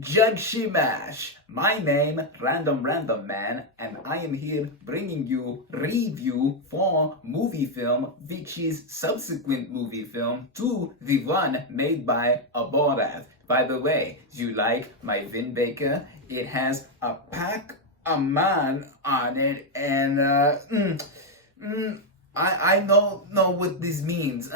Judge Shimash. My name, RandomRandomMan, and I am here bringing you review for Moviefilm, which is subsequent movie film to the one made by Borat. By the way, do you like my Vindbaker? It has a pack a man on it, and I don't know what this means.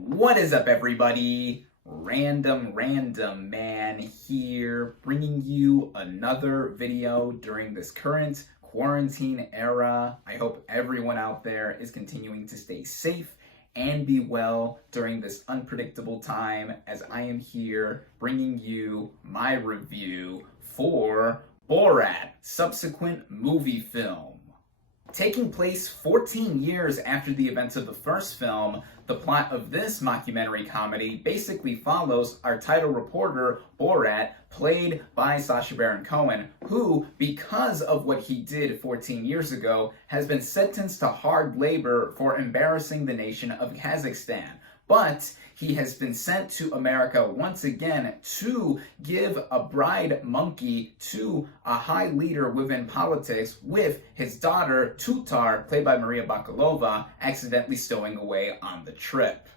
What is up, everybody? Random Man here, bringing you another video during this current quarantine era. I hope everyone out there is continuing to stay safe and be well during this unpredictable time, as I am here bringing you my review for Borat, subsequent movie film. Taking place 14 years after the events of the first film, the plot of this mockumentary comedy basically follows our title reporter, Borat, played by Sacha Baron Cohen, who, because of what he did 14 years ago, has been sentenced to hard labor for embarrassing the nation of Kazakhstan. But he has been sent to America once again to give a bride monkey to a high leader within politics, with his daughter, Tutar, played by Maria Bakalova, accidentally stowing away on the trip.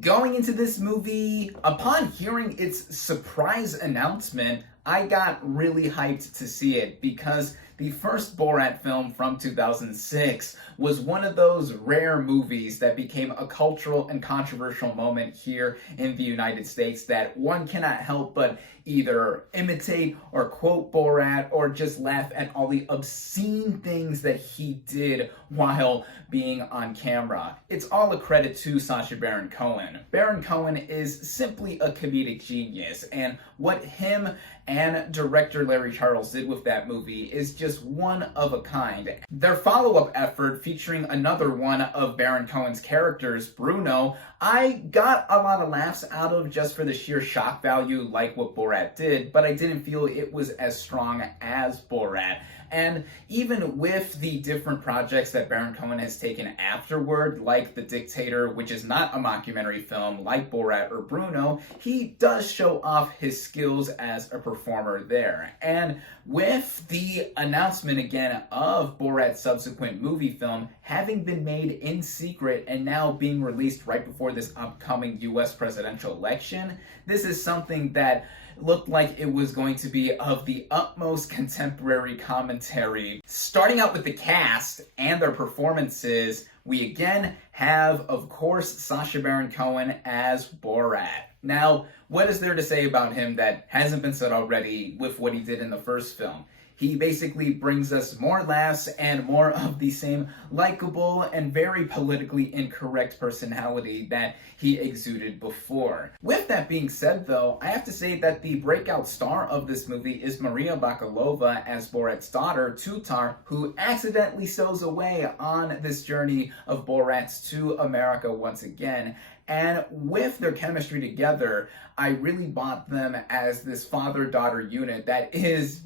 Going into this movie, upon hearing its surprise announcement, I got really hyped to see it because the first Borat film from 2006 was one of those rare movies that became a cultural and controversial moment here in the United States that one cannot help but either imitate or quote Borat or just laugh at all the obscene things that he did while being on camera. It's all a credit to Sacha Baron Cohen. Baron Cohen is simply a comedic genius, and what him and director Larry Charles did with that movie is just one of a kind. Their follow-up effort, featuring another one of Baron Cohen's characters, Bruno, I got a lot of laughs out of just for the sheer shock value, like what Borat did, but I didn't feel it was as strong as Borat. And even with the different projects that Baron Cohen has taken afterward, like The Dictator, which is not a mockumentary film like Borat or Bruno, he does show off his skills as a performer there. And with the announcement again of Borat's subsequent movie film having been made in secret and now being released right before this upcoming US presidential election, this is something that looked like it was going to be of the utmost contemporary commentary. Starting out with the cast and their performances, we again have, of course, Sacha Baron Cohen as Borat. Now, what is there to say about him that hasn't been said already with what he did in the first film? He basically brings us more laughs and more of the same likable and very politically incorrect personality that he exuded before. With that being said, though, I have to say that the breakout star of this movie is Maria Bakalova as Borat's daughter, Tutar, who accidentally stows away on this journey of Borat's to America once again. And with their chemistry together, I really bought them as this father-daughter unit that is,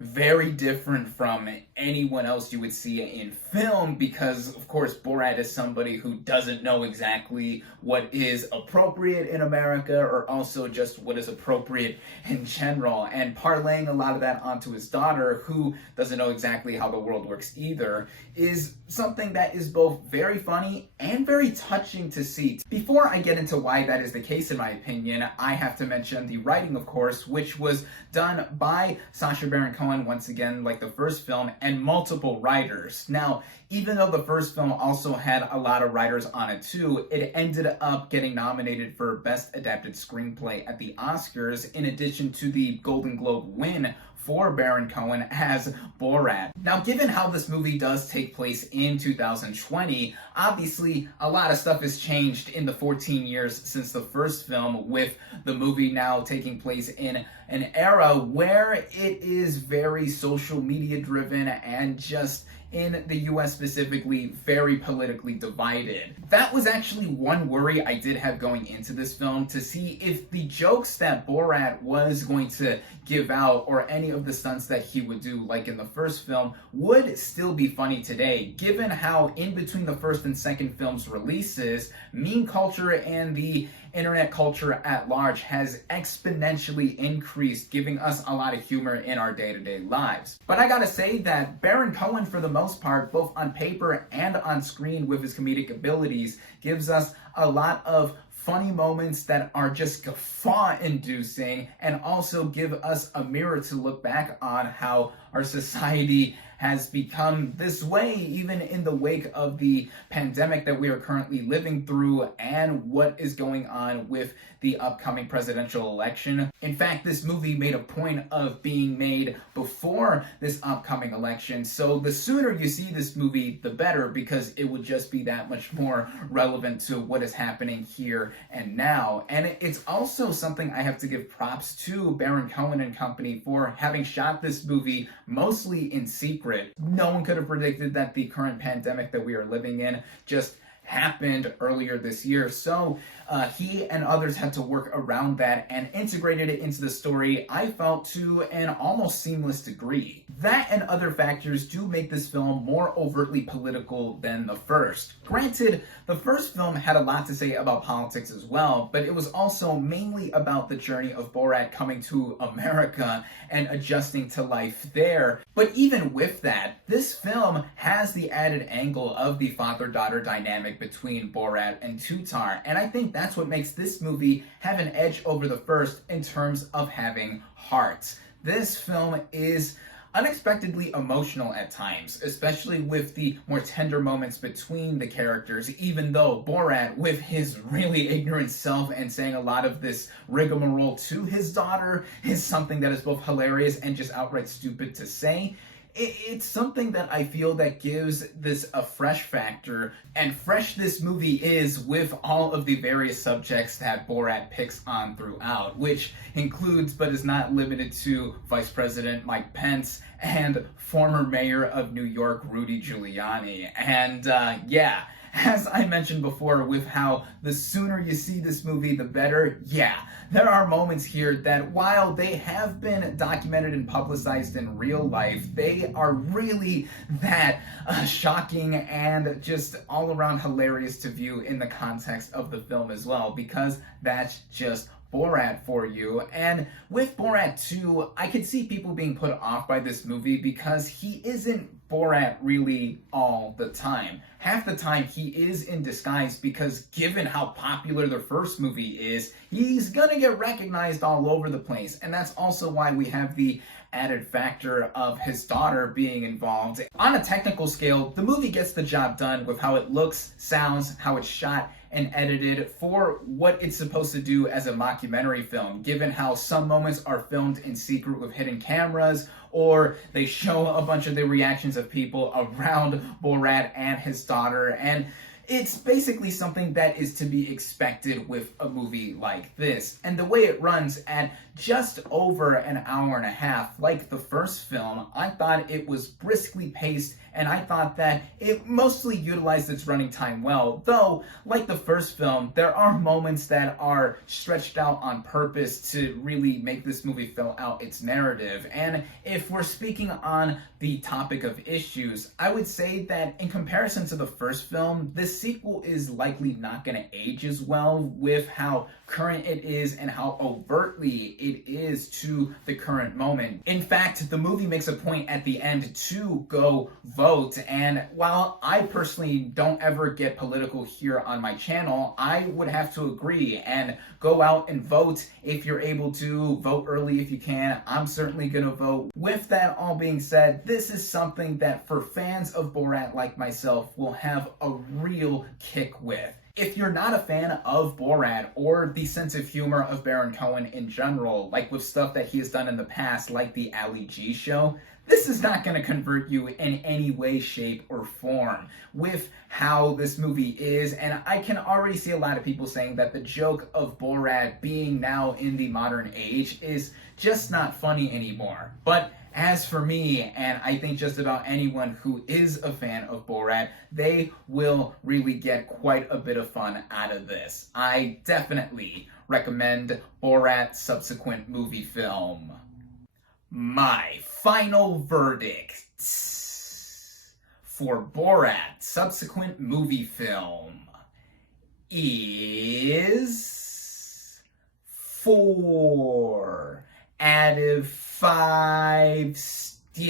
very different from anyone else you would see in film, because of course Borat is somebody who doesn't know exactly what is appropriate in America, or also just what is appropriate in general, and parlaying a lot of that onto his daughter, who doesn't know exactly how the world works either, is something that is both very funny and very touching to see. Before I get into why that is the case in my opinion, I have to mention the writing, of course, which was done by Sacha Baron Cohen once again, like the first film, and multiple writers. Now, even though the first film also had a lot of writers on it too, it ended up getting nominated for Best Adapted Screenplay at the Oscars, in addition to the Golden Globe win for Baron Cohen as Borat. Now, given how this movie does take place in 2020, obviously a lot of stuff has changed in the 14 years since the first film, with the movie now taking place in an era where it is very social media driven and just in the US specifically, very politically divided. That was actually one worry I did have going into this film, to see if the jokes that Borat was going to give out, or any of the stunts that he would do, like in the first film, would still be funny today, given how in between the first and second film's releases, meme culture and the internet culture at large has exponentially increased, giving us a lot of humor in our day-to-day lives. But I gotta say that Baron Cohen, for the most part, both on paper and on screen with his comedic abilities, gives us a lot of funny moments that are just guffaw-inducing and also give us a mirror to look back on how our society has become this way, even in the wake of the pandemic that we are currently living through and what is going on with the upcoming presidential election. In fact, this movie made a point of being made before this upcoming election, so the sooner you see this movie, the better, because it would just be that much more relevant to what is happening here and now. And it's also something I have to give props to Baron Cohen and company for having shot this movie mostly in secret. No one could have predicted that the current pandemic that we are living in just happened earlier this year, so he and others had to work around that and integrated it into the story, I felt, to an almost seamless degree. That and other factors do make this film more overtly political than the first. Granted, the first film had a lot to say about politics as well, but it was also mainly about the journey of Borat coming to America and adjusting to life there. But even with that, this film has the added angle of the father-daughter dynamic between Borat and Tutar, and I think that's what makes this movie have an edge over the first in terms of having heart. This film is unexpectedly emotional at times, especially with the more tender moments between the characters, even though Borat, with his really ignorant self and saying a lot of this rigmarole to his daughter, is something that is both hilarious and just outright stupid to say. It's something that I feel that gives this a fresh factor, and fresh this movie is with all of the various subjects that Borat picks on throughout, which includes but is not limited to Vice President Mike Pence and former Mayor of New York Rudy Giuliani. And yeah, as I mentioned before, with how the sooner you see this movie, the better, yeah, there are moments here that, while they have been documented and publicized in real life, they are really that shocking and just all around hilarious to view in the context of the film as well, because that's just Borat for you. And with Borat 2, I could see people being put off by this movie because he isn't Borat really all the time. Half the time he is in disguise because, given how popular the first movie is, he's gonna get recognized all over the place. And that's also why we have the added factor of his daughter being involved. On a technical scale, the movie gets the job done with how it looks, sounds, how it's shot, and edited for what it's supposed to do as a mockumentary film, given how some moments are filmed in secret with hidden cameras, or they show a bunch of the reactions of people around Borat and his daughter, and it's basically something that is to be expected with a movie like this. And the way it runs at just over an hour and a half, like the first film, I thought it was briskly paced, and I thought that it mostly utilized its running time well, though, like the first film, there are moments that are stretched out on purpose to really make this movie fill out its narrative. And if we're speaking on the topic of issues, I would say that in comparison to the first film, this sequel is likely not going to age as well with how current it is and how overtly it is to the current moment. In fact, the movie makes a point at the end to go vote, and while I personally don't ever get political here on my channel, I would have to agree and go out and vote if you're able to. Vote early if you can. I'm certainly gonna vote. With that all being said, this is something that for fans of Borat like myself will have a real kick with. If you're not a fan of Borat or the sense of humor of Baron Cohen in general, like with stuff that he has done in the past, like the Ali G show, this is not going to convert you in any way, shape, or form with how this movie is. And I can already see a lot of people saying that the joke of Borat being now in the modern age is just not funny anymore. But as for me, and I think just about anyone who is a fan of Borat, they will really get quite a bit of fun out of this. I definitely recommend Borat subsequent movie film. My final verdict for Borat subsequent movie film is 4 out of 5 stars.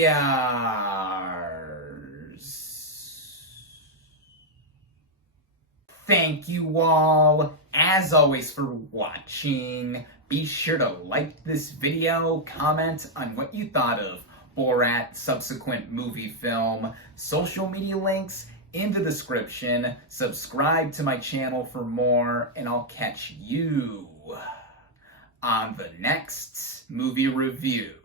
Thank you all, as always, for watching. Be sure to like this video, comment on what you thought of Borat, subsequent movie film, social media links in the description. Subscribe to my channel for more, and I'll catch you on the next movie review.